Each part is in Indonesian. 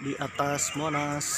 di atas Monas.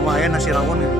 Lumayan nasi rawon ya.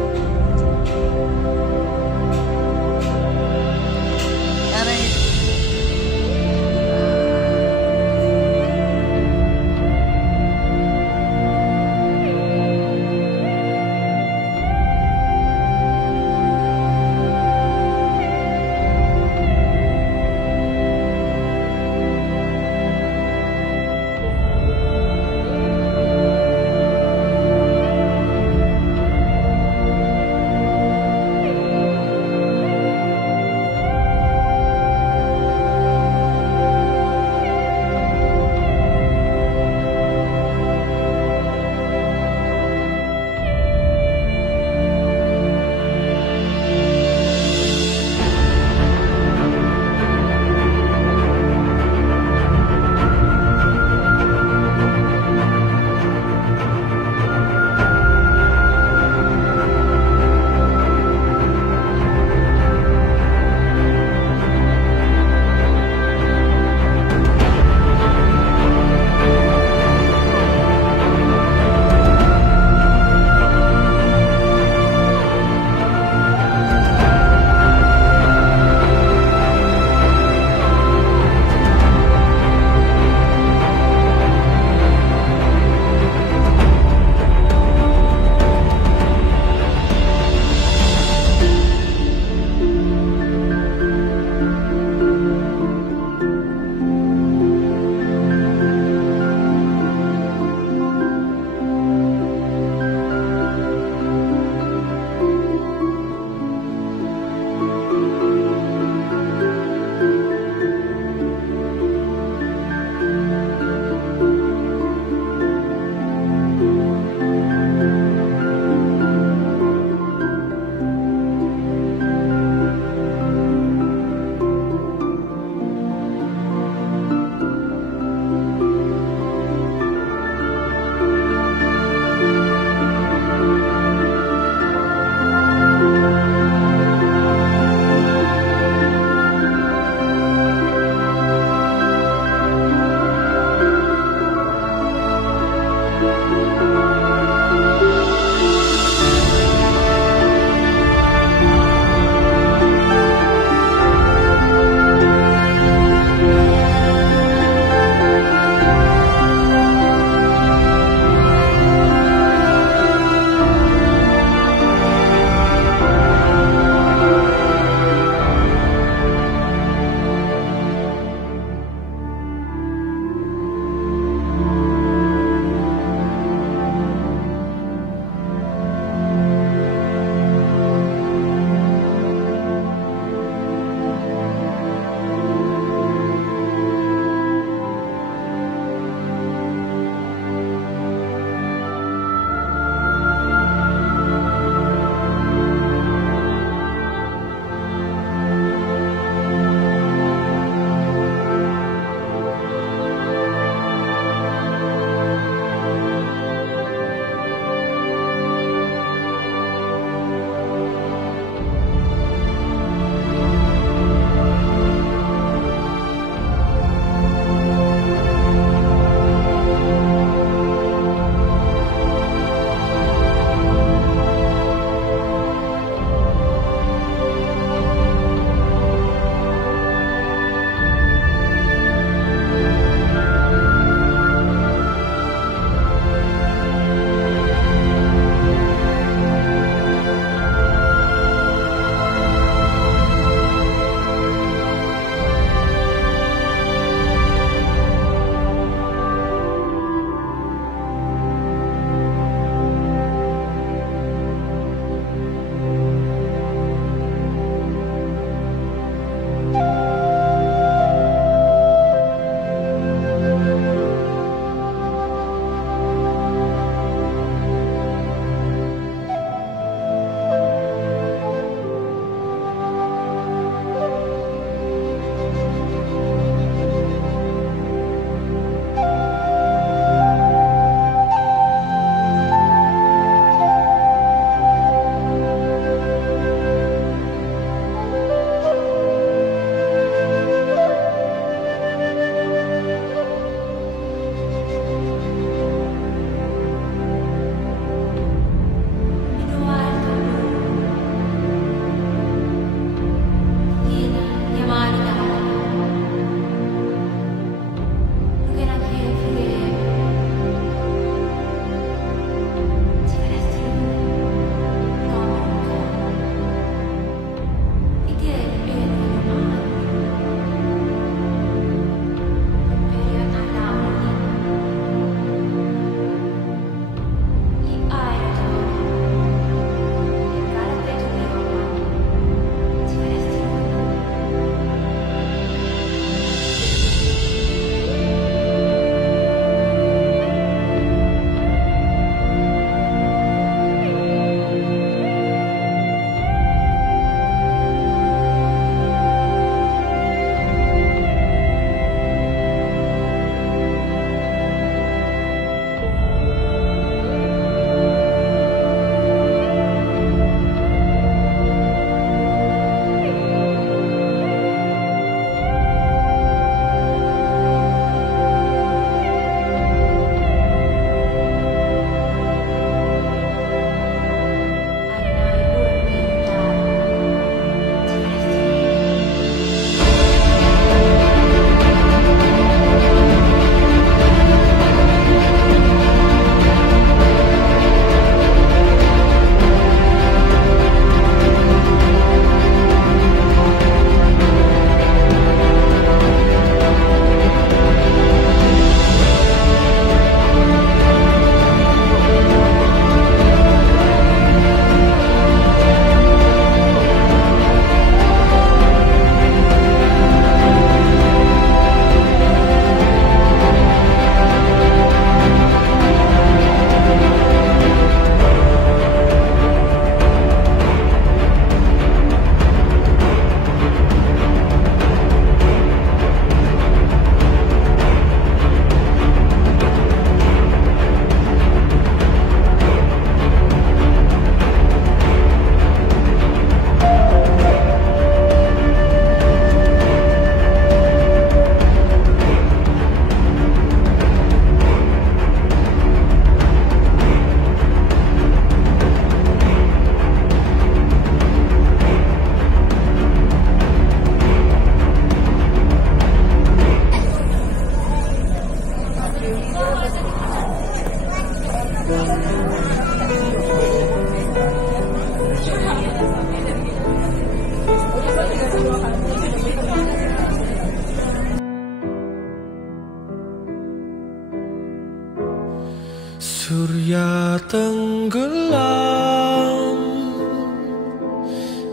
tenggelam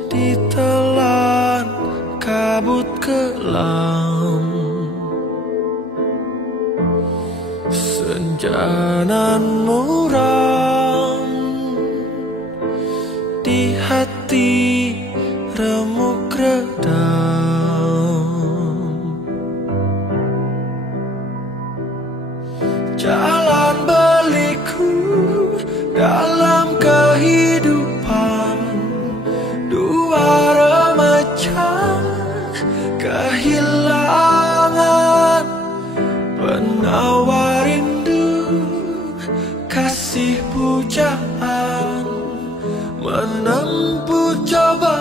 ditelan kabut kelam, senja nan muram di hati remuk redam. Jalan berliku dalam kehidupan dua remaja kehilangan penawar rindu, kasih pujaan menempuh cobaan.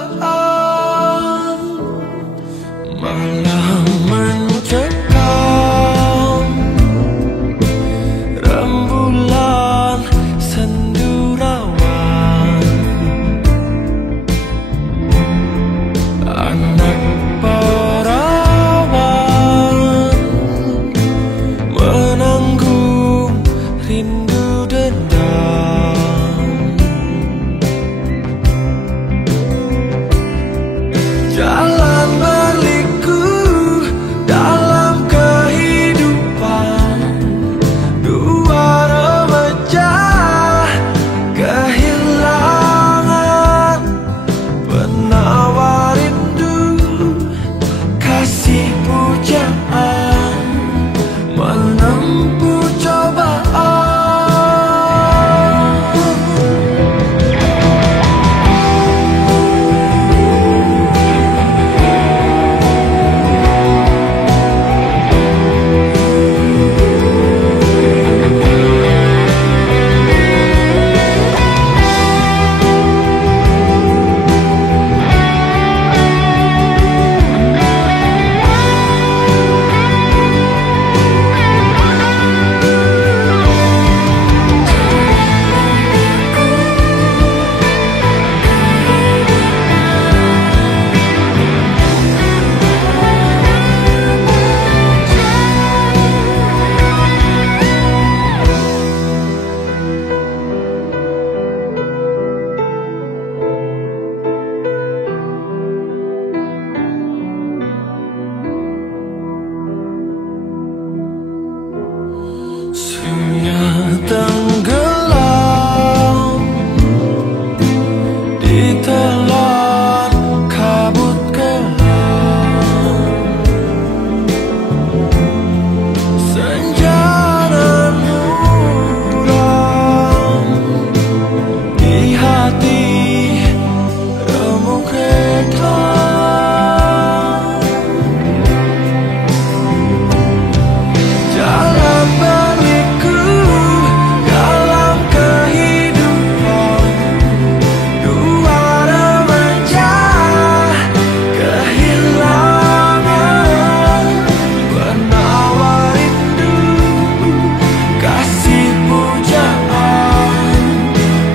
Malam mencekam, rembulan sendu rawan, anak perawan menanggung rindu dendam. Jalan berliku dalam kehidupan dua remaja kehilangan penawar rindu, kasih pujaan menempuh cobaan. Surya tenggelam ditelan kabut kelam, senja nan muram di hati remuk redam. Jalan berliku dalam kehidupan dua remaja kehilangan penawar rindu, kasih pujaan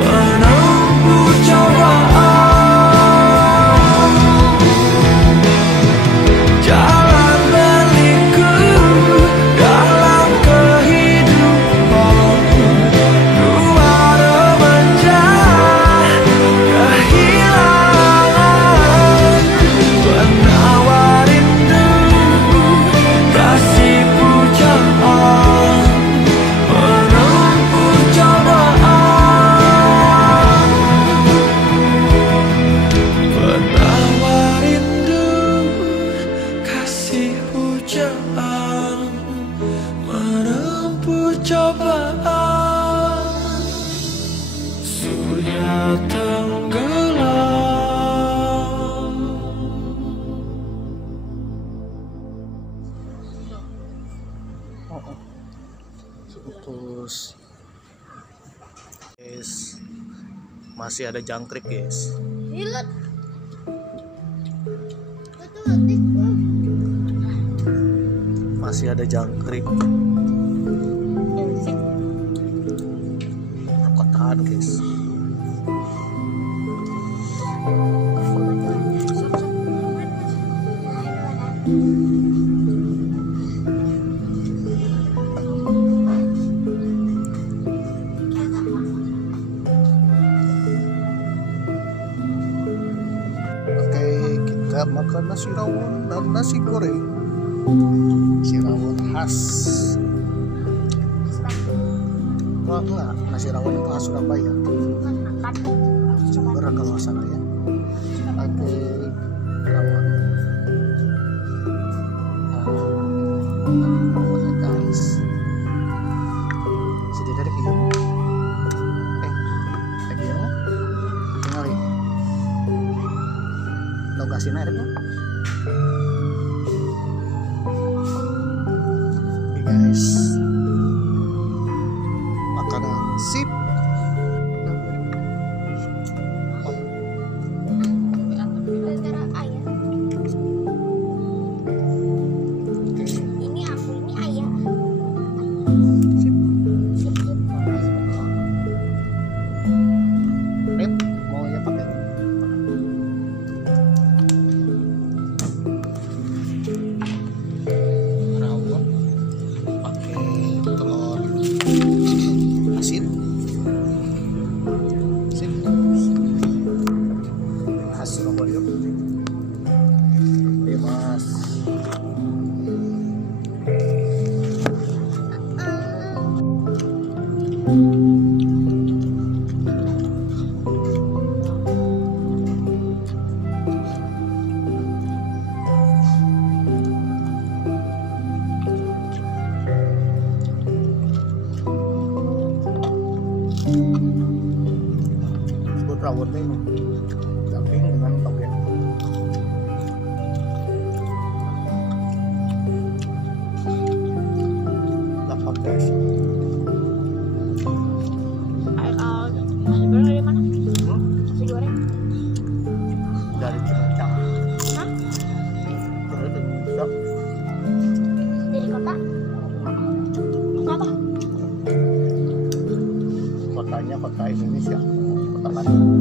menempuh cobaan. Jalan berliku dalam kehidupan dua remaja kehilangan penawar rindu, kasih pujaan menempuh cobaan. Penawar rindu, kasih pujaan menempuh cobaan. Surya tenggelam. Putus. Guys, masih ada jangkrik guys. Lihat. Otomatis, Bang. Masih ada jangkrik perkotaan guys. Anda makan nasi rawon dan nasi goreng. Nasi rawon khas. Oh enggak, nasi rawon itu khas Surabaya. Jember kalau nggak salah ya. Oke, rawon. Rawonnya guys. Jadi dari video. Video. Tinggal ini. Lokasinya ada kan? Oke guys. Makanan sip. Ini aku, ini ayah. Rep, mau ya pakai. Rawon pakai telur asin. Sip. Khas Surabaya. Oke mas. Sebut rawon ini camping dengan toge. Lapar guys. Nasi goreng dari mana? Nasi goreng. Dari Cilacap. Hah? Bisa. Dari kota? Kota? Kotanya kota Indonesia, kota Bandung.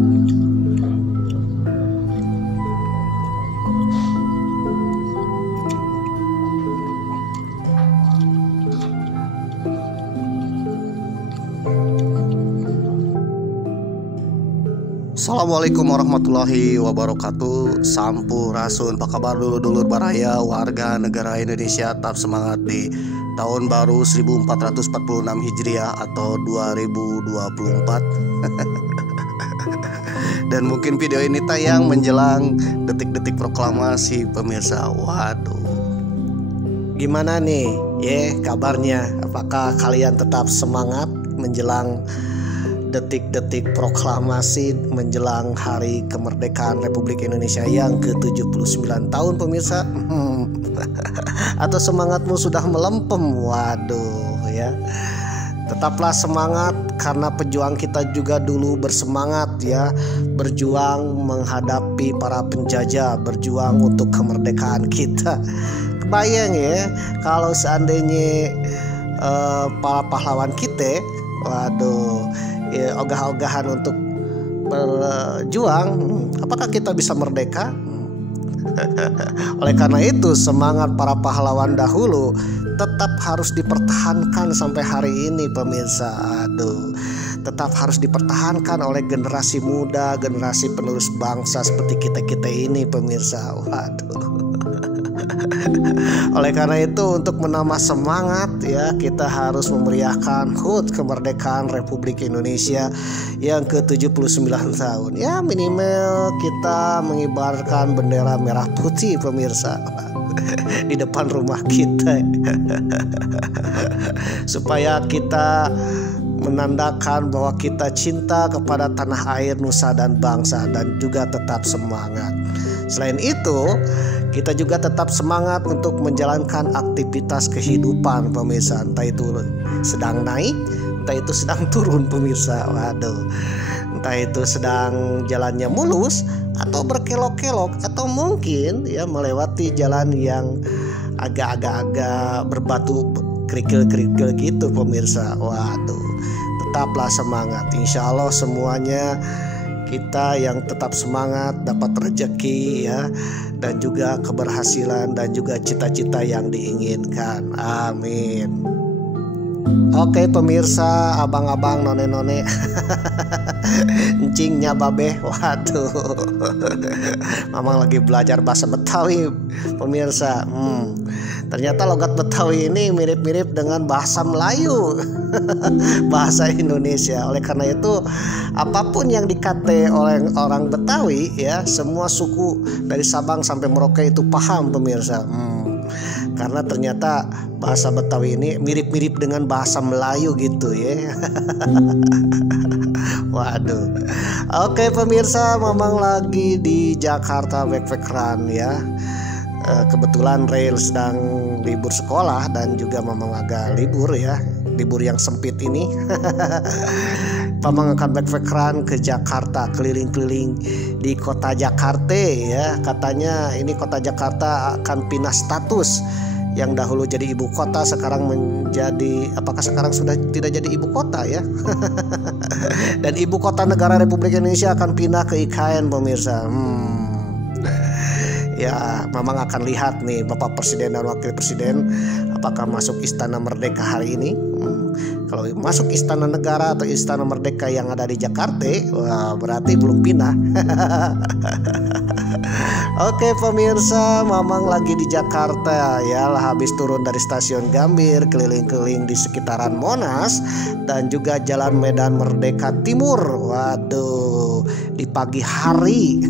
Assalamualaikum warahmatullahi wabarakatuh. Sampurasun, apa kabar dulur baraya warga negara Indonesia? Tetap semangat di tahun baru 1446 Hijriah atau 2024. Dan mungkin video ini tayang menjelang detik-detik proklamasi pemirsa. Waduh, gimana nih kabarnya? Apakah kalian tetap semangat menjelang detik-detik proklamasi, menjelang hari kemerdekaan Republik Indonesia yang ke-79 tahun pemirsa? Atau semangatmu sudah melempem? Waduh ya. Tetaplah semangat karena pejuang kita juga dulu bersemangat ya, berjuang menghadapi para penjajah, berjuang untuk kemerdekaan kita. Kebayang ya kalau seandainya para pahlawan kita, waduh, ya, ogah-ogahan untuk berjuang, apakah kita bisa merdeka? Oleh karena itu semangat para pahlawan dahulu tetap harus dipertahankan sampai hari ini pemirsa. Aduh, tetap harus dipertahankan oleh generasi muda, generasi penerus bangsa seperti kita-kita ini pemirsa. Waduh. Oleh karena itu untuk menambah semangat ya, kita harus memeriahkan HUT kemerdekaan Republik Indonesia yang ke-79 tahun. Ya minimal kita mengibarkan bendera merah putih pemirsa di depan rumah kita. Supaya kita menandakan bahwa kita cinta kepada tanah air, nusa dan bangsa, dan juga tetap semangat. Selain itu, kita juga tetap semangat untuk menjalankan aktivitas kehidupan pemirsa, entah itu sedang naik, entah itu sedang turun pemirsa. Waduh, entah itu sedang jalannya mulus atau berkelok-kelok, atau mungkin ya melewati jalan yang agak-agak berbatu kerikil-kerikil gitu pemirsa. Waduh, tetaplah semangat. Insya Allah semuanya kita yang tetap semangat dapat rezeki ya, dan juga keberhasilan dan juga cita-cita yang diinginkan. Amin. Oke pemirsa, abang-abang, none-none, encingnya babe, waduh, Mamang lagi belajar bahasa Betawi pemirsa. Ternyata logat Betawi ini mirip-mirip dengan bahasa Melayu, bahasa Indonesia. Oleh karena itu, apapun yang dikate oleh orang Betawi ya, semua suku dari Sabang sampai Merauke itu paham pemirsa. Karena ternyata bahasa Betawi ini mirip-mirip dengan bahasa Melayu gitu ya. Waduh. Oke pemirsa, Mamang lagi di Jakarta backpackeran ya. Kebetulan Rail sedang libur sekolah dan juga Mamang agak libur ya, libur yang sempit ini. Mamang akan backpackeran ke Jakarta, keliling-keliling di kota Jakarta ya. Katanya ini kota Jakarta akan pindah status, yang dahulu jadi ibu kota sekarang menjadi, apakah sekarang sudah tidak jadi ibu kota ya? Dan ibu kota negara Republik Indonesia akan pindah ke IKN pemirsa. Ya, Mamang akan lihat nih Bapak Presiden dan Wakil Presiden apakah masuk Istana Merdeka hari ini. Kalau masuk Istana Negara atau Istana Merdeka yang ada di Jakarta, wah, berarti belum pindah. Oke pemirsa, Mamang lagi di Jakarta ya, habis turun dari stasiun Gambir, keliling-keliling di sekitaran Monas dan juga Jalan Medan Merdeka Timur. Waduh, di pagi hari.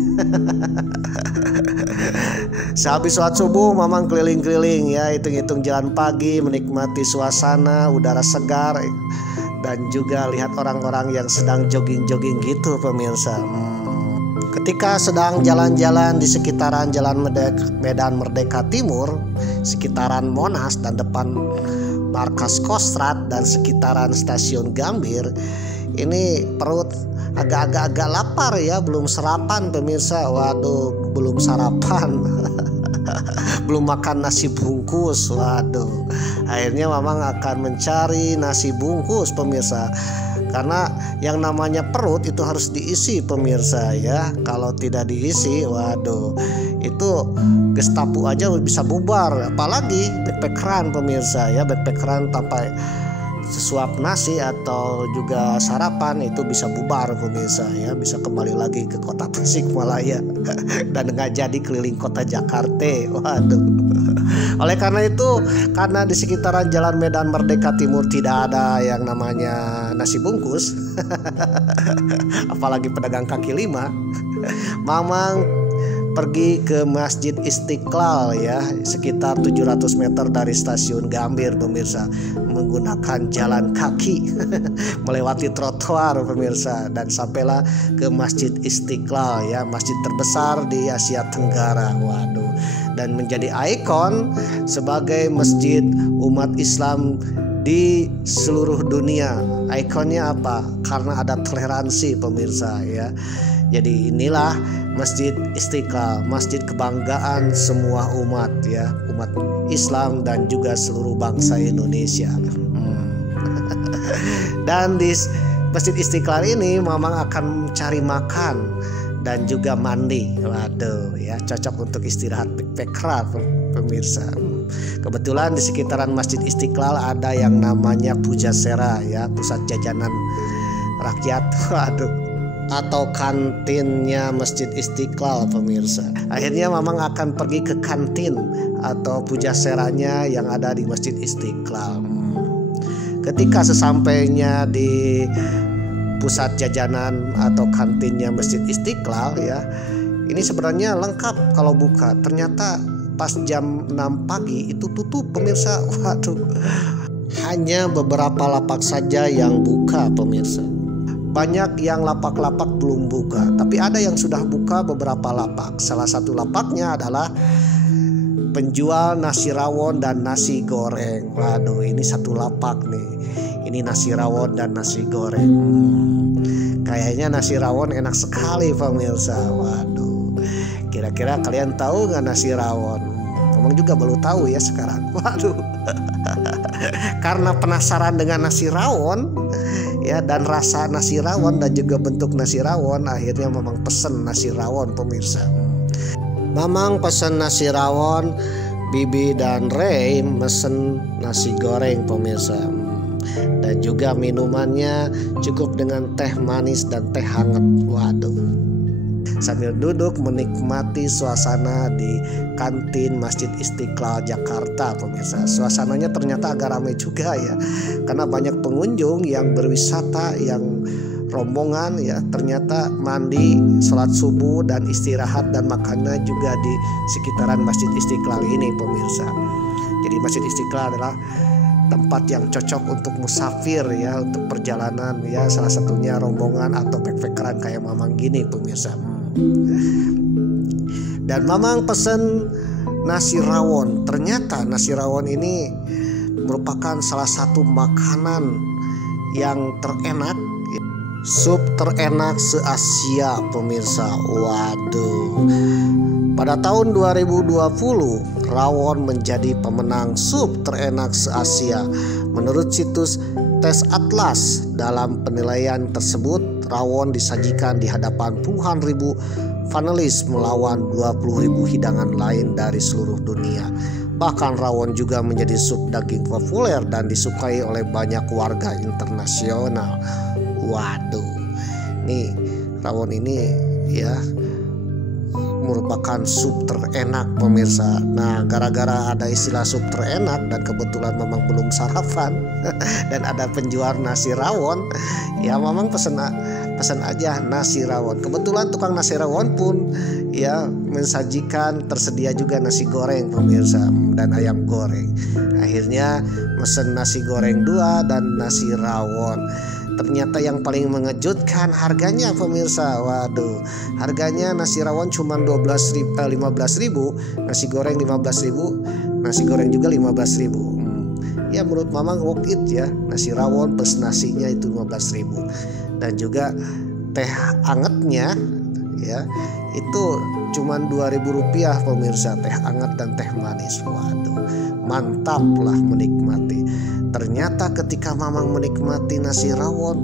Sehabis sholat subuh, Mamang keliling-keliling ya, hitung-hitung jalan pagi, menikmati suasana udara segar dan juga lihat orang-orang yang sedang jogging-jogging gitu pemirsa. Ketika sedang jalan-jalan di sekitaran Jalan Medan Merdeka Timur, sekitaran Monas dan depan markas Kostrad dan sekitaran stasiun Gambir, ini perut agak-agak lapar ya, belum sarapan pemirsa. Waduh, belum sarapan. Belum makan nasi bungkus. Waduh, akhirnya Mamang akan mencari nasi bungkus pemirsa, karena yang namanya perut itu harus diisi pemirsa ya. Kalau tidak diisi, waduh, itu Gestapo aja bisa bubar, apalagi backpackeran pemirsa ya. Backpackeran tanpa sesuap nasi atau juga sarapan itu bisa bubar pemirsa ya, bisa kembali lagi ke kota Tasikmalaya dan nggak jadi keliling kota Jakarta. Waduh. Oleh karena itu, karena di sekitaran Jalan Medan Merdeka Timur tidak ada yang namanya nasi bungkus, apalagi pedagang kaki lima, Mamang pergi ke Masjid Istiqlal ya, sekitar 700 meter dari stasiun Gambir pemirsa, menggunakan jalan kaki melewati trotoar pemirsa, dan sampailah ke Masjid Istiqlal ya, masjid terbesar di Asia Tenggara. Waduh, dan menjadi ikon sebagai masjid umat Islam di seluruh dunia. Ikonnya apa? Karena ada toleransi pemirsa ya. Jadi inilah Masjid Istiqlal, masjid kebanggaan semua umat ya, umat Islam dan juga seluruh bangsa Indonesia. Dan di Masjid Istiqlal ini Mamang akan cari makan dan juga mandi. Waduh ya, cocok untuk istirahat backpacker pemirsa. Kebetulan di sekitaran Masjid Istiqlal ada yang namanya Pujasera ya, pusat jajanan rakyat. Waduh, atau kantinnya Masjid Istiqlal pemirsa. Akhirnya Mamang akan pergi ke kantin atau pujaseranya yang ada di Masjid Istiqlal. Ketika sesampainya di pusat jajanan atau kantinnya Masjid Istiqlal ya, ini sebenarnya lengkap kalau buka. Ternyata pas jam 6 pagi itu tutup pemirsa. Waduh, hanya beberapa lapak saja yang buka pemirsa. Banyak yang lapak-lapak belum buka, tapi ada yang sudah buka beberapa lapak. Salah satu lapaknya adalah penjual nasi rawon dan nasi goreng. Waduh, ini satu lapak nih. Ini nasi rawon dan nasi goreng. Kayaknya nasi rawon enak sekali pemirsa. Waduh, kira-kira kalian tahu nggak nasi rawon? Memang juga baru tahu ya sekarang. Waduh, karena penasaran dengan nasi rawon ya, dan rasa nasi rawon dan juga bentuk nasi rawon, akhirnya Mamang pesen nasi rawon pemirsa. Mamang pesen nasi rawon, Bibi dan Ray mesen nasi goreng pemirsa. Dan juga minumannya cukup dengan teh manis dan teh hangat. Waduh. Sambil duduk menikmati suasana di kantin Masjid Istiqlal Jakarta, pemirsa. Suasananya ternyata agak ramai juga ya, karena banyak pengunjung yang berwisata, yang rombongan ya, ternyata mandi, sholat subuh dan istirahat dan makannya juga di sekitaran Masjid Istiqlal ini, pemirsa. Jadi Masjid Istiqlal adalah tempat yang cocok untuk musafir ya, untuk perjalanan ya, salah satunya rombongan atau backpackeran kayak Mamang gini, pemirsa. Dan Mamang pesen nasi rawon. Ternyata nasi rawon ini merupakan salah satu makanan yang terenak, sup terenak se-Asia, pemirsa. Waduh. Pada tahun 2020, rawon menjadi pemenang sup terenak se-Asia. Menurut situs Tes Atlas, dalam penilaian tersebut rawon disajikan di hadapan puluhan ribu panelis melawan 20.000 hidangan lain dari seluruh dunia. Bahkan rawon juga menjadi sup daging populer dan disukai oleh banyak warga internasional. Waduh, nih rawon ini ya merupakan sup terenak, pemirsa. Nah, gara-gara ada istilah sup terenak dan kebetulan Mamang belum sarapan dan ada penjual nasi rawon, ya Mamang pesen aja nasi rawon. Kebetulan tukang nasi rawon pun ya mensajikan, tersedia juga nasi goreng, pemirsa, dan ayam goreng. Akhirnya mesen nasi goreng 2 dan nasi rawon. Ternyata yang paling mengejutkan harganya, pemirsa. Waduh, harganya nasi rawon cuma 15.000, nasi goreng 15.000, nasi goreng juga 15.000. Ya menurut Mamang worth it ya, nasi rawon plus nasinya itu 15.000. Dan juga teh angetnya ya itu cuma 2.000 rupiah, pemirsa, teh anget dan teh manis. Waduh, mantap lah menikmati. Ternyata ketika Mamang menikmati nasi rawon,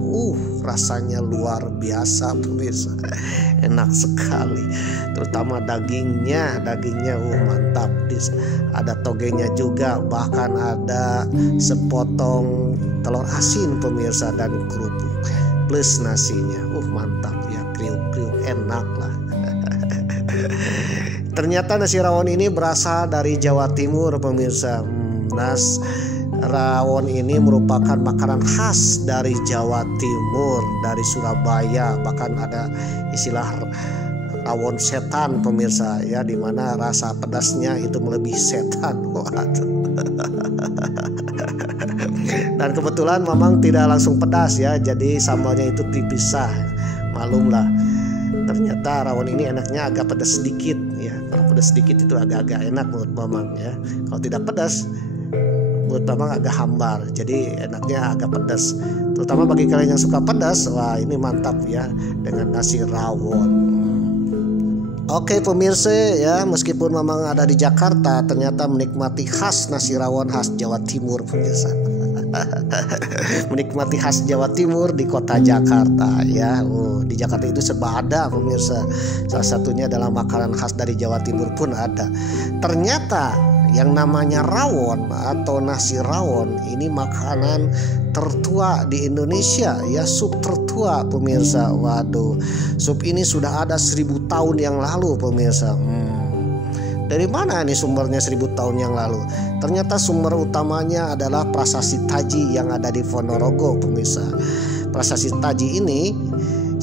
rasanya luar biasa, pemirsa. Enak sekali, terutama dagingnya mantap. Ada togenya juga, bahkan ada sepotong telur asin, pemirsa, dan kerupuk plus nasinya. Mantap ya, kriuk-kriuk, enak lah. Ternyata nasi rawon ini berasal dari Jawa Timur, pemirsa. Rawon ini merupakan makanan khas dari Jawa Timur, dari Surabaya. Bahkan ada istilah rawon setan, pemirsa, ya, dimana rasa pedasnya itu melebihi setan. Waduh. Dan kebetulan Mamang tidak langsung pedas ya, jadi sambalnya itu dipisah. Malumlah. Ternyata rawon ini enaknya agak pedas sedikit ya. Kalau pedas sedikit itu agak-agak enak menurut Mamang ya. Kalau tidak pedas, menurut Mamang agak hambar, jadi enaknya agak pedas. Terutama bagi kalian yang suka pedas, wah ini mantap ya dengan nasi rawon. Oke pemirsa ya, meskipun Mamang ada di Jakarta, ternyata menikmati khas nasi rawon khas Jawa Timur, pemirsa. Menikmati khas Jawa Timur di kota Jakarta ya. Di Jakarta itu serba ada, pemirsa. Salah satunya adalah makanan khas dari Jawa Timur pun ada. Ternyata yang namanya rawon atau nasi rawon ini makanan tertua di Indonesia ya, sup tertua, pemirsa. Waduh, sup ini sudah ada 1000 tahun yang lalu, pemirsa. Dari mana nih sumbernya 1000 tahun yang lalu? Ternyata sumber utamanya adalah Prasasti Taji yang ada di Ponorogo, pemirsa. Prasasti Taji ini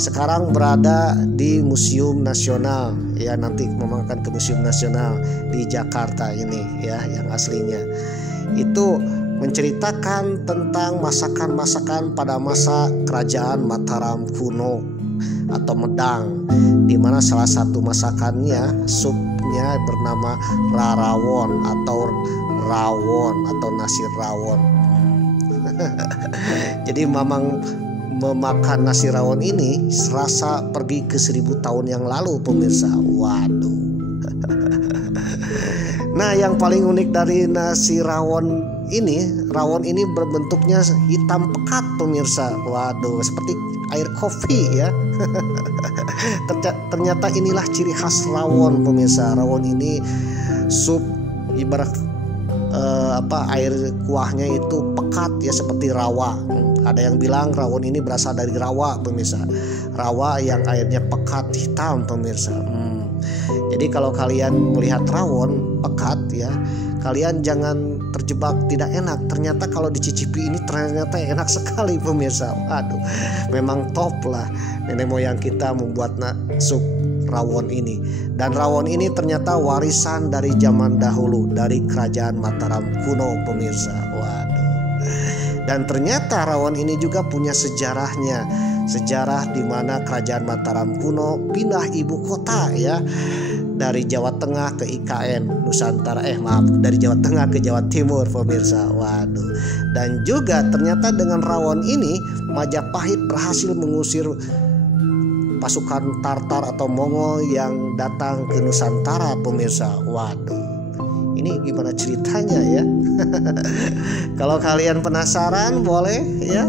sekarang berada di Museum Nasional ya, nanti Mamang akan ke Museum Nasional di Jakarta ini ya, yang aslinya itu menceritakan tentang masakan-masakan pada masa kerajaan Mataram kuno atau Medang, di mana salah satu masakannya supnya bernama rarawon atau rawon atau nasi rawon. Jadi Mamang memakan nasi rawon ini serasa pergi ke 1000 tahun yang lalu, pemirsa. Waduh. Nah, yang paling unik dari nasi rawon ini berbentuknya hitam pekat, pemirsa. Waduh, seperti air kopi ya. Ternyata inilah ciri khas rawon, pemirsa. Rawon ini sup ibarat air kuahnya itu pekat ya, seperti rawa. Ada yang bilang rawon ini berasal dari rawa, pemirsa. Rawa yang airnya pekat hitam, pemirsa. Jadi kalau kalian melihat rawon pekat ya, kalian jangan terjebak tidak enak. Ternyata kalau dicicipi ini ternyata enak sekali, pemirsa. Waduh, memang top lah nenek moyang kita membuat sup rawon ini. Dan rawon ini ternyata warisan dari zaman dahulu, dari kerajaan Mataram kuno, pemirsa. Waduh. Dan ternyata rawon ini juga punya sejarahnya. Sejarah di mana kerajaan Mataram kuno pindah ibu kota ya, dari Jawa Tengah ke IKN Nusantara, dari Jawa Tengah ke Jawa Timur, pemirsa. Waduh. Dan juga ternyata dengan rawon ini Majapahit berhasil mengusir pasukan Tartar atau Mongol yang datang ke Nusantara, pemirsa. Waduh, ini gimana ceritanya ya? Kalau kalian penasaran boleh ya,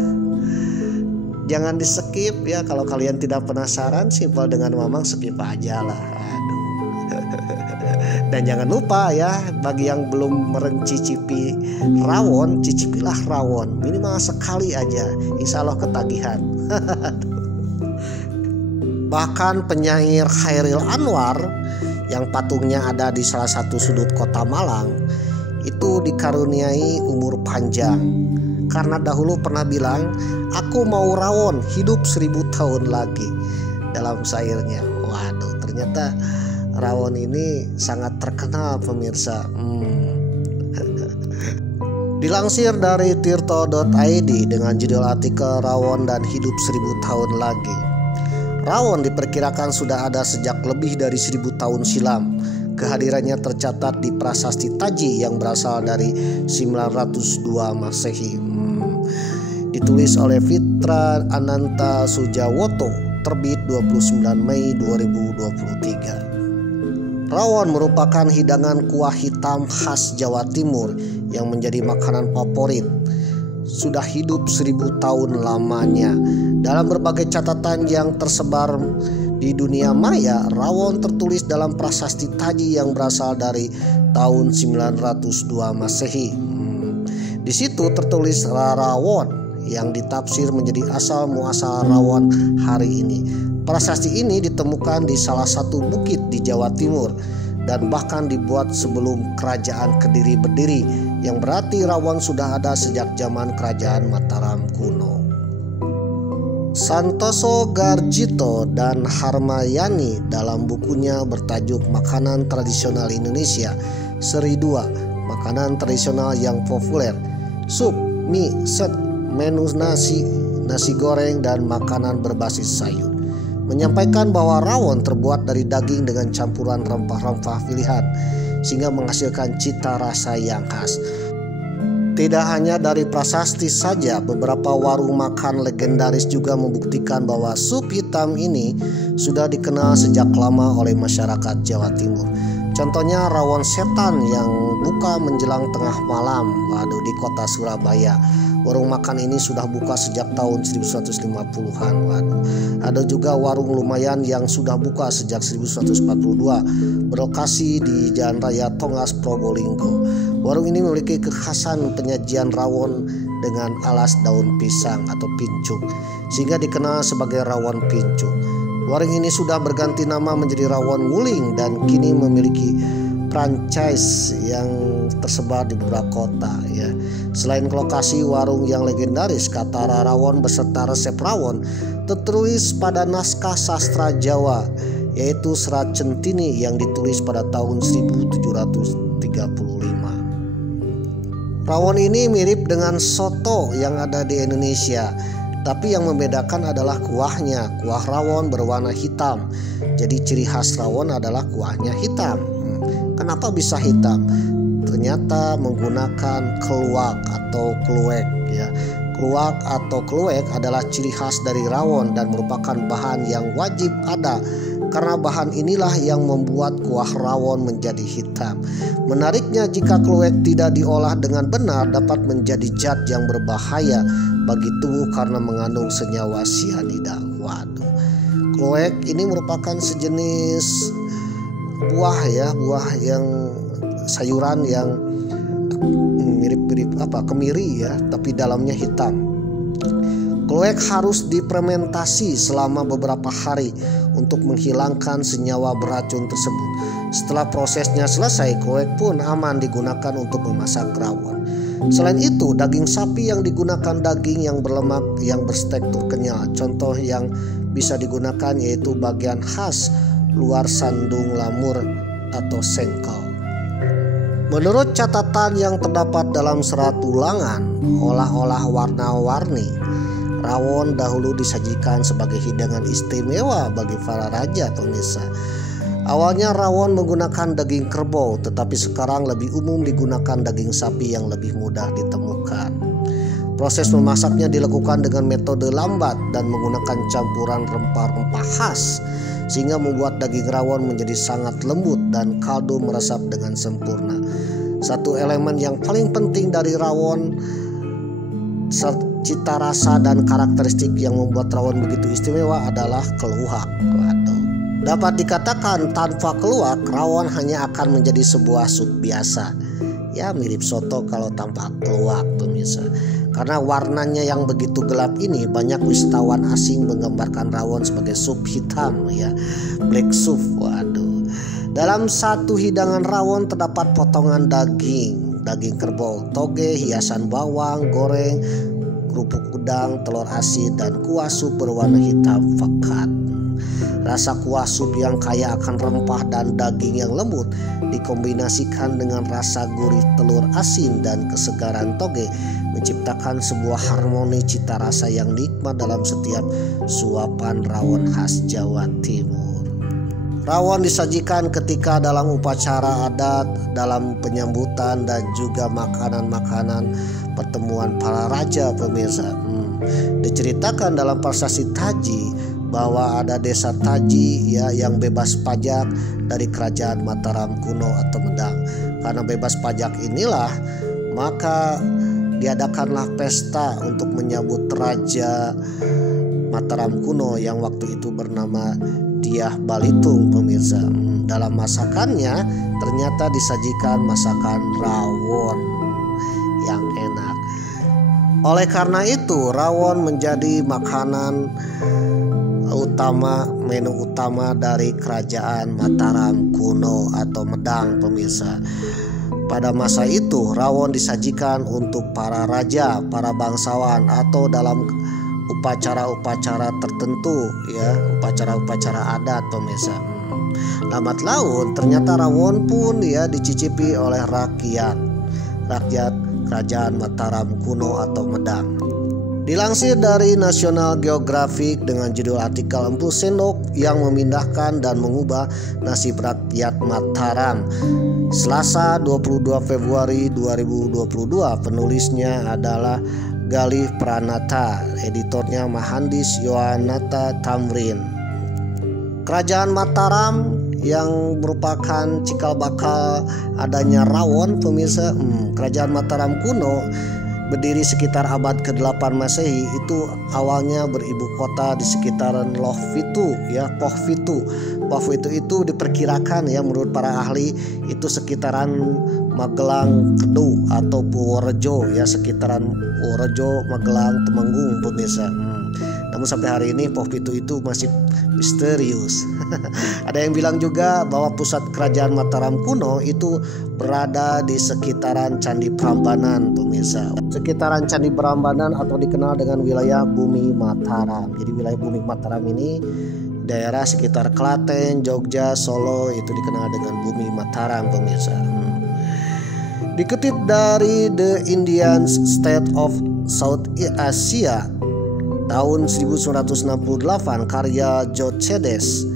jangan di skip ya. Kalau kalian tidak penasaran, simpel dengan Mamang skip aja lah. Aduh. Dan jangan lupa ya, bagi yang belum mencicipi rawon, cicipilah rawon minimal sekali aja, insya Allah ketagihan. Bahkan penyair Chairil Anwar yang patungnya ada di salah satu sudut kota Malang itu dikaruniai umur panjang, karena dahulu pernah bilang, aku mau rawon hidup 1000 tahun lagi, dalam syairnya. Waduh, ternyata rawon ini sangat terkenal, pemirsa. Dilansir dari tirto.id dengan judul artikel Rawon dan Hidup 1000 Tahun Lagi. Rawon diperkirakan sudah ada sejak lebih dari 1000 tahun silam. Kehadirannya tercatat di prasasti Taji yang berasal dari 902 Masehi. Ditulis oleh Fitra Ananta Sujawoto, terbit 29 Mei 2023. Rawon merupakan hidangan kuah hitam khas Jawa Timur yang menjadi makanan favorit. Sudah hidup 1000 tahun lamanya. Dalam berbagai catatan yang tersebar di dunia maya, rawon tertulis dalam prasasti Taji yang berasal dari tahun 902 Masehi. Di situ tertulis rawon yang ditafsir menjadi asal muasal rawon hari ini. Prasasti ini ditemukan di salah satu bukit di Jawa Timur dan bahkan dibuat sebelum kerajaan Kediri berdiri, yang berarti rawon sudah ada sejak zaman kerajaan Mataram kuno. Santoso Garjito dan Harmayani dalam bukunya bertajuk Makanan Tradisional Indonesia Seri 2, makanan tradisional yang populer, sup, mie, set, menu nasi goreng dan makanan berbasis sayur, menyampaikan bahwa rawon terbuat dari daging dengan campuran rempah-rempah pilihan sehingga menghasilkan cita rasa yang khas. Tidak hanya dari prasasti saja, beberapa warung makan legendaris juga membuktikan bahwa sup hitam ini sudah dikenal sejak lama oleh masyarakat Jawa Timur. Contohnya rawon setan yang buka menjelang tengah malam, di kota Surabaya. Warung makan ini sudah buka sejak tahun 1150-an. Ada juga warung lumayan yang sudah buka sejak 1142, berlokasi di Jalan Raya Tongas, Probolinggo. Warung ini memiliki kekhasan penyajian rawon dengan alas daun pisang atau pincuk, sehingga dikenal sebagai rawon pincuk. Warung ini sudah berganti nama menjadi Rawon Nguling dan kini memiliki franchise yang tersebar di beberapa kota ya. Selain lokasi warung yang legendaris, kata rawon beserta resep rawon tertulis pada naskah sastra Jawa, yaitu Serat Centini yang ditulis pada tahun 1735. Rawon ini mirip dengan soto yang ada di Indonesia, tapi yang membedakan adalah kuahnya. Kuah rawon berwarna hitam. Jadi ciri khas rawon adalah kuahnya hitam. Kenapa bisa hitam? Ternyata menggunakan keluak atau kluwek ya. Kluwak atau kluwek adalah ciri khas dari rawon dan merupakan bahan yang wajib ada, karena bahan inilah yang membuat kuah rawon menjadi hitam. Menariknya, jika kluwek tidak diolah dengan benar dapat menjadi zat yang berbahaya bagi tubuh karena mengandung senyawa sianida. Waduh. Kluwek ini merupakan sejenis buah ya, buah yang sayuran yang mirip-mirip kemiri ya, tapi dalamnya hitam. Kloek harus difermentasi selama beberapa hari untuk menghilangkan senyawa beracun tersebut. Setelah prosesnya selesai, kloek pun aman digunakan untuk memasak rawon. Selain itu, daging sapi yang digunakan daging yang berlemak yang bertekstur kenyal. Contoh yang bisa digunakan yaitu bagian khas luar sandung lamur atau sengkel. Menurut catatan yang terdapat dalam serat ulangan olah-olah warna-warni, rawon dahulu disajikan sebagai hidangan istimewa bagi para raja pemirsa. Awalnya rawon menggunakan daging kerbau, tetapi sekarang lebih umum digunakan daging sapi yang lebih mudah ditemukan. Proses memasaknya dilakukan dengan metode lambat dan menggunakan campuran rempah-rempah khas, sehingga membuat daging rawon menjadi sangat lembut dan kaldu meresap dengan sempurna. Satu elemen yang paling penting dari rawon, cita rasa dan karakteristik yang membuat rawon begitu istimewa adalah keluak. Dapat dikatakan tanpa keluak, rawon hanya akan menjadi sebuah sup biasa. Ya, mirip soto kalau tanpa keluak pemirsa. Karena warnanya yang begitu gelap ini, banyak wisatawan asing menggambarkan rawon sebagai sup hitam ya, black soup. Waduh. Dalam satu hidangan rawon terdapat potongan daging kerbau, toge, hiasan bawang goreng, kerupuk udang, telur asin, dan kuah sup berwarna hitam pekat. Rasa kuah sup yang kaya akan rempah dan daging yang lembut dikombinasikan dengan rasa gurih telur asin dan kesegaran toge menciptakan sebuah harmoni cita rasa yang nikmat dalam setiap suapan rawon khas Jawa Timur. Rawon disajikan ketika dalam upacara adat, dalam penyambutan, dan juga makanan-makanan pertemuan para raja pemirsa. Diceritakan dalam prasasti Taji bahwa ada desa Taji ya yang bebas pajak dari kerajaan Mataram kuno atau Medang. Karena bebas pajak inilah maka diadakanlah pesta untuk menyambut Raja Mataram kuno yang waktu itu bernama Dyah Balitung pemirsa. Dalam masakannya ternyata disajikan masakan rawon yang enak. Oleh karena itu rawon menjadi makanan menu utama dari kerajaan Mataram kuno atau Medang pemirsa. Pada masa itu rawon disajikan untuk para raja, para bangsawan, atau dalam upacara-upacara tertentu ya, upacara-upacara adat pemirsa. Lambat laun ternyata rawon pun ya dicicipi oleh rakyat kerajaan Mataram kuno atau Medang. Dilansir dari National Geographic dengan judul artikel Empu Sendok yang memindahkan dan mengubah nasib rakyat Mataram, Selasa 22 Februari 2022, penulisnya adalah Galih Pranata, editornya Mahandis Yohanata Tamrin. Kerajaan Mataram yang merupakan cikal bakal adanya rawon pemirsa. Kerajaan Mataram kuno berdiri sekitar abad ke-8 Masehi, itu awalnya beribu kota di sekitaran Lohvitu ya, Pohvitu. Pohvitu itu diperkirakan ya menurut para ahli itu sekitaran Magelang, Kedu atau Purworejo ya, sekitaran Purworejo, Magelang, Temanggung pemirsa. Namun sampai hari ini Pohvitu itu masih misterius. Ada yang bilang juga bahwa pusat kerajaan Mataram kuno itu berada di sekitaran Candi Prambanan pemirsa. Sekitaran Candi Prambanan atau dikenal dengan wilayah Bumi Mataram. Jadi wilayah Bumi Mataram ini daerah sekitar Klaten, Jogja, Solo itu dikenal dengan Bumi Mataram pemirsa. Dikutip dari The Indian State of South Asia tahun 1968 karya Jocedes,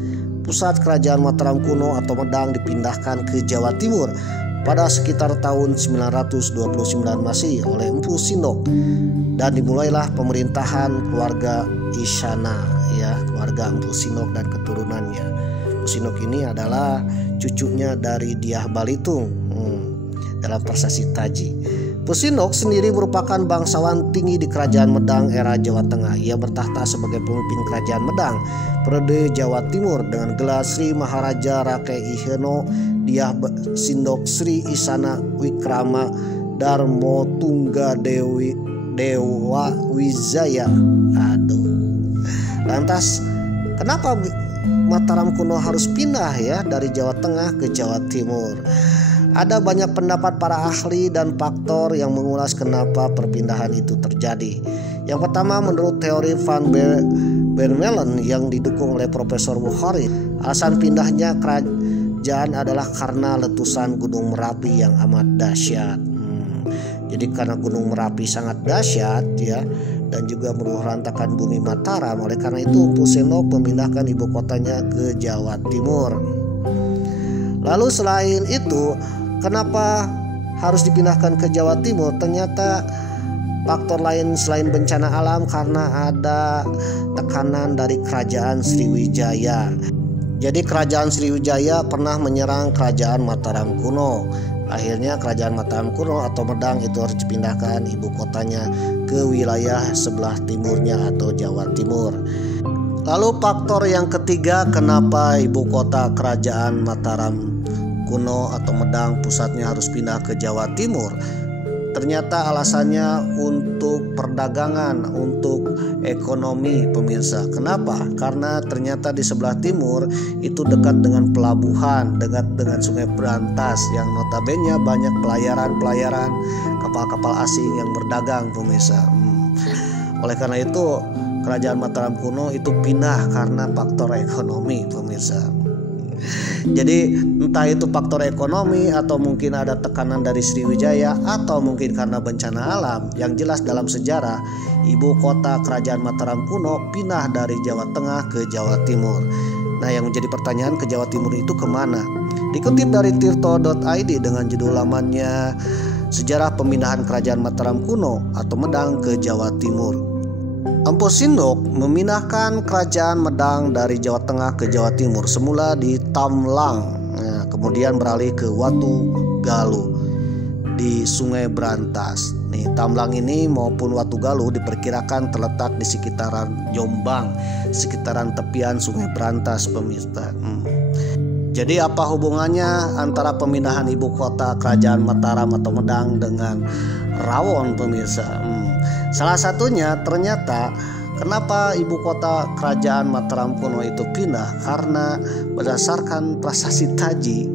pusat kerajaan Mataram kuno atau Medang dipindahkan ke Jawa Timur pada sekitar tahun 929 Masehi oleh Empu Sindok, dan dimulailah pemerintahan keluarga Isyana ya, keluarga Empu Sindok dan keturunannya. Empu Sindok ini adalah cucunya dari Dyah Balitung dalam prasasti Taji. Empu Sindok sendiri merupakan bangsawan tinggi di kerajaan Medang era Jawa Tengah. Ia bertahta sebagai pemimpin kerajaan Medang periode Jawa Timur dengan gelar Sri Maharaja Rake Iheno Dyah Sindok Sri Isana Wikrama Darmotungga Dewa Wijaya. Lantas kenapa Mataram kuno harus pindah ya dari Jawa Tengah ke Jawa Timur? Ada banyak pendapat para ahli dan faktor yang mengulas kenapa perpindahan itu terjadi. Yang pertama, menurut teori Van Bemmelen yang didukung oleh Profesor Bukhari, alasan pindahnya kerajaan adalah karena letusan Gunung Merapi yang amat dahsyat. Jadi karena Gunung Merapi sangat dahsyat ya, dan juga merurantakan bumi Mataram, oleh karena itu Empu Sendok memindahkan ibu kotanya ke Jawa Timur. Lalu selain itu, kenapa harus dipindahkan ke Jawa Timur? Ternyata faktor lain selain bencana alam, karena ada tekanan dari kerajaan Sriwijaya. Jadi kerajaan Sriwijaya pernah menyerang kerajaan Mataram kuno. Akhirnya kerajaan Mataram kuno atau Medang itu harus dipindahkan ibu kotanya ke wilayah sebelah timurnya atau Jawa Timur. Lalu faktor yang ketiga, kenapa ibu kota kerajaan Mataram kuno atau Medang pusatnya harus pindah ke Jawa Timur? Ternyata alasannya untuk perdagangan, untuk ekonomi pemirsa. Kenapa? Karena ternyata di sebelah timur itu dekat dengan pelabuhan, dekat dengan Sungai Berantas yang notabene banyak pelayaran kapal-kapal asing yang berdagang pemirsa. Oleh karena itu kerajaan Mataram kuno itu pindah karena faktor ekonomi pemirsa. Jadi entah itu faktor ekonomi atau mungkin ada tekanan dari Sriwijaya atau mungkin karena bencana alam, yang jelas dalam sejarah ibu kota kerajaan Mataram kuno pindah dari Jawa Tengah ke Jawa Timur. Nah, yang menjadi pertanyaan, ke Jawa Timur itu kemana? Dikutip dari tirto.id dengan judul lamannya Sejarah Pemindahan Kerajaan Mataram Kuno atau Medang ke Jawa Timur. Empu Sendok memindahkan kerajaan Medang dari Jawa Tengah ke Jawa Timur semula di Tamlang, kemudian beralih ke Watu Galuh di Sungai Berantas. Nih, Tamlang ini maupun Watu Galuh diperkirakan terletak di sekitaran Jombang, sekitaran tepian Sungai Berantas pemirsa. Jadi apa hubungannya antara pemindahan ibu kota kerajaan Mataram atau Medang dengan rawon pemirsa? Salah satunya ternyata kenapa ibu kota kerajaan Mataram kuno itu pindah, karena berdasarkan prasasti Taji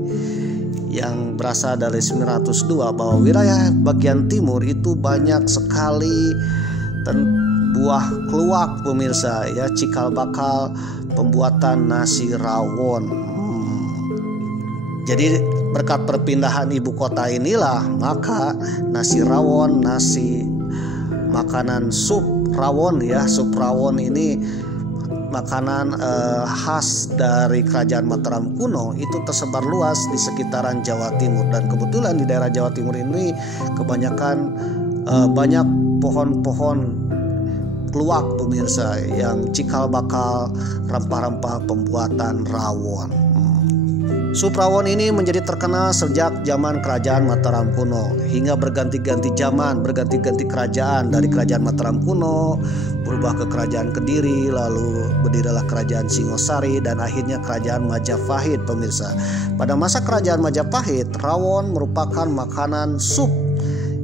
yang berasal dari 902 bahwa wilayah bagian timur itu banyak sekali buah keluak pemirsa ya, cikal bakal pembuatan nasi rawon. Jadi berkat perpindahan ibu kota inilah maka nasi rawon, makanan sup rawon ya, sup rawon ini makanan khas dari kerajaan Mataram kuno itu tersebar luas di sekitaran Jawa Timur. Dan kebetulan di daerah Jawa Timur ini kebanyakan banyak pohon-pohon keluak pemirsa yang cikal bakal rempah-rempah pembuatan rawon. Sup rawon ini menjadi terkenal sejak zaman kerajaan Mataram kuno hingga berganti-ganti zaman, berganti-ganti kerajaan. Dari kerajaan Mataram kuno berubah ke kerajaan Kediri, lalu berdirilah kerajaan Singosari dan akhirnya kerajaan Majapahit pemirsa. Pada masa kerajaan Majapahit, rawon merupakan makanan sup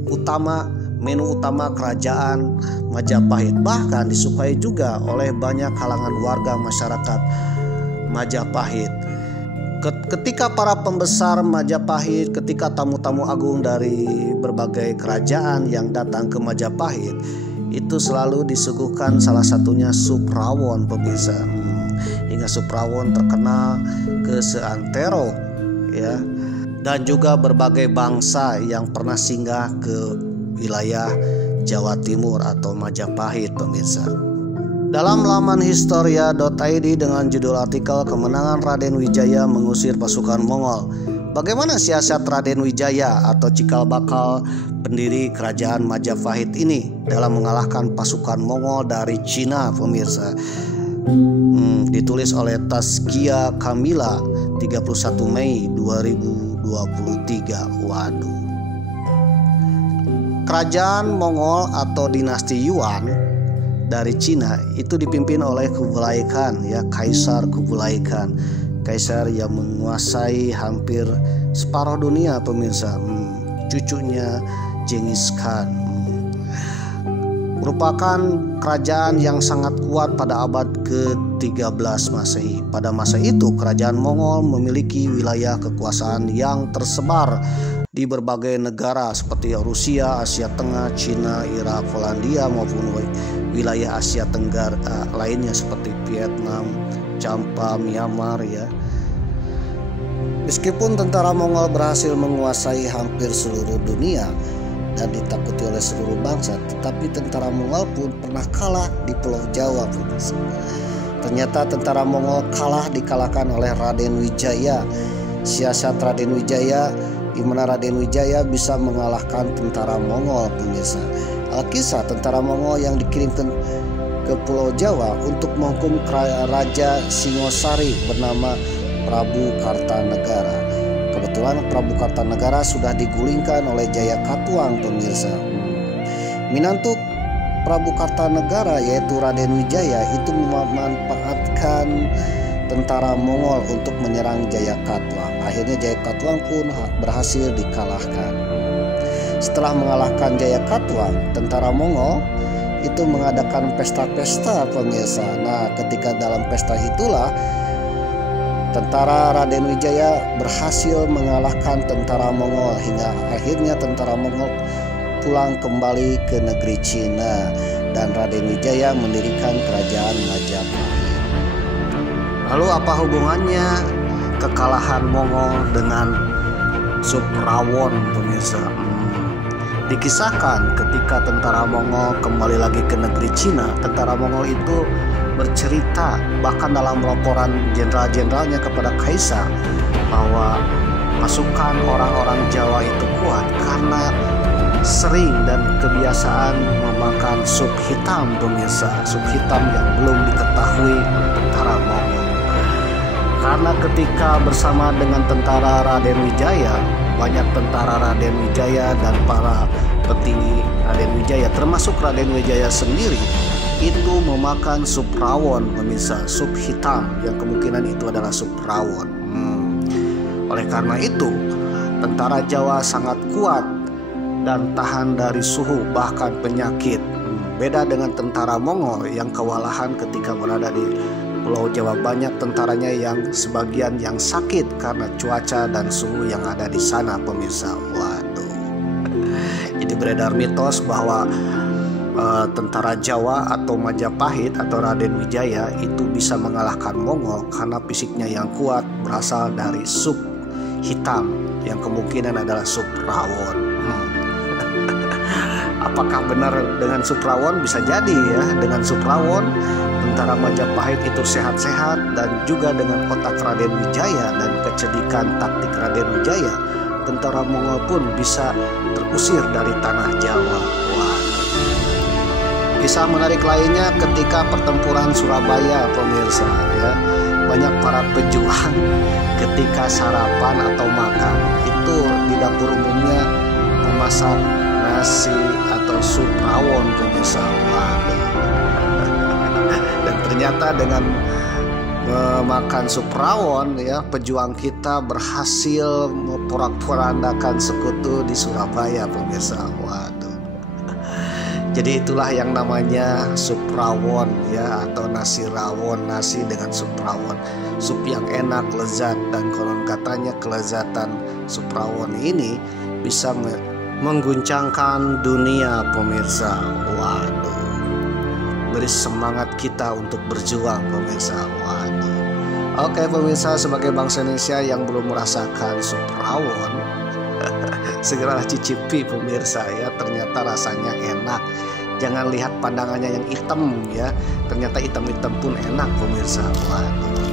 utama, menu utama kerajaan Majapahit. Bahkan disukai juga oleh banyak kalangan warga masyarakat Majapahit. Ketika para pembesar Majapahit, ketika tamu-tamu agung dari berbagai kerajaan yang datang ke Majapahit, itu selalu disuguhkan salah satunya sup rawon pemirsa. Hingga sup rawon terkenal ke seantero ya, dan juga berbagai bangsa yang pernah singgah ke wilayah Jawa Timur atau Majapahit pemirsa. Dalam laman historia.id dengan judul artikel Kemenangan Raden Wijaya Mengusir Pasukan Mongol, bagaimana siasat Raden Wijaya atau cikal bakal pendiri kerajaan Majapahit ini dalam mengalahkan pasukan Mongol dari Cina pemirsa. Ditulis oleh Tazkia Kamila 31 Mei 2023. Waduh. Kerajaan Mongol atau dinasti Yuan dari Cina itu dipimpin oleh Kublai Khan ya, Kaisar Kublai Khan, kaisar yang menguasai hampir separuh dunia pemirsa. Cucunya Genghis Khan. Merupakan kerajaan yang sangat kuat pada abad ke-13 Masehi. Pada masa itu, kerajaan Mongol memiliki wilayah kekuasaan yang tersebar di berbagai negara seperti Rusia, Asia Tengah, Cina, Irak, Polandia maupun wilayah Asia Tenggara lainnya seperti Vietnam, Champa, Myanmar ya. Meskipun tentara Mongol berhasil menguasai hampir seluruh dunia dan ditakuti oleh seluruh bangsa, tetapi tentara Mongol pun pernah kalah di Pulau Jawa. Ternyata tentara Mongol dikalahkan oleh Raden Wijaya. Siasat Raden Wijaya, di mana Raden Wijaya bisa mengalahkan tentara Mongol, pemirsa. Alkisah tentara Mongol yang dikirimkan ke Pulau Jawa untuk menghukum Raja Singosari bernama Prabu Kartanegara. Kebetulan Prabu Kartanegara sudah digulingkan oleh Jayakatwang, pemirsa. Menantu Prabu Kartanegara yaitu Raden Wijaya itu memanfaatkan tentara Mongol untuk menyerang Jayakatwang. Akhirnya Jayakatwang pun berhasil dikalahkan. Setelah mengalahkan Jayakatwang, tentara Mongol itu mengadakan pesta-pesta, pemirsa. Nah, ketika dalam pesta itulah tentara Raden Wijaya berhasil mengalahkan tentara Mongol hingga akhirnya tentara Mongol pulang kembali ke negeri Cina dan Raden Wijaya mendirikan kerajaan Majapahit. Lalu apa hubungannya kekalahan Mongol dengan Suprawon, pemirsa? Dikisahkan ketika tentara Mongol kembali lagi ke negeri Cina, tentara Mongol itu bercerita bahkan dalam laporan jenderal-jenderalnya kepada Kaisar bahwa pasukan orang-orang Jawa itu kuat karena sering dan kebiasaan memakan sup hitam, pemirsa. Sup hitam yang belum diketahui oleh tentara Mongol. Karena ketika bersama dengan tentara Raden Wijaya, banyak tentara Raden Wijaya dan para petinggi Raden Wijaya termasuk Raden Wijaya sendiri itu memakan sup rawon, pemirsa, sup hitam yang kemungkinan itu adalah sup rawon. Oleh karena itu, tentara Jawa sangat kuat dan tahan dari suhu bahkan penyakit. Beda dengan tentara Mongol yang kewalahan ketika berada di Pulau Jawa. Banyak tentaranya yang sebagian yang sakit karena cuaca dan suhu yang ada di sana, pemirsa. Waduh. Jadi beredar mitos bahwa tentara Jawa atau Majapahit atau Raden Wijaya itu bisa mengalahkan Mongol karena fisiknya yang kuat berasal dari sup hitam yang kemungkinan adalah sup rawon. Apakah benar dengan sup rawon? Bisa jadi ya, dengan sup rawon tentara Majapahit itu sehat-sehat, dan juga dengan otak Raden Wijaya dan kecerdikan taktik Raden Wijaya, tentara Mongol pun bisa terusir dari tanah Jawa. Wah. Kisah menarik lainnya ketika pertempuran Surabaya, pemirsa ya. Banyak para pejuang ketika sarapan atau makan itu di dapur umumnya memasak nasi atau sup rawon, pemirsa. Waduh. Dan ternyata dengan memakan sup rawon ya, pejuang kita berhasil memporak-porandakan sekutu di Surabaya, pemirsa. Waduh. Jadi itulah yang namanya sup rawon ya, atau nasi rawon, nasi dengan sup rawon. Sup yang enak, lezat, dan konon katanya kelezatan sup rawon ini bisa mengguncangkan dunia, pemirsa. Waduh. Beri semangat kita untuk berjuang, pemirsa. Waduh. Oke, pemirsa, sebagai bangsa Indonesia yang belum merasakan sup rawon, segeralah cicipi, pemirsa ya. Ternyata rasanya enak. Jangan lihat pandangannya yang hitam ya. Ternyata hitam-hitam pun enak, pemirsa. Waduh.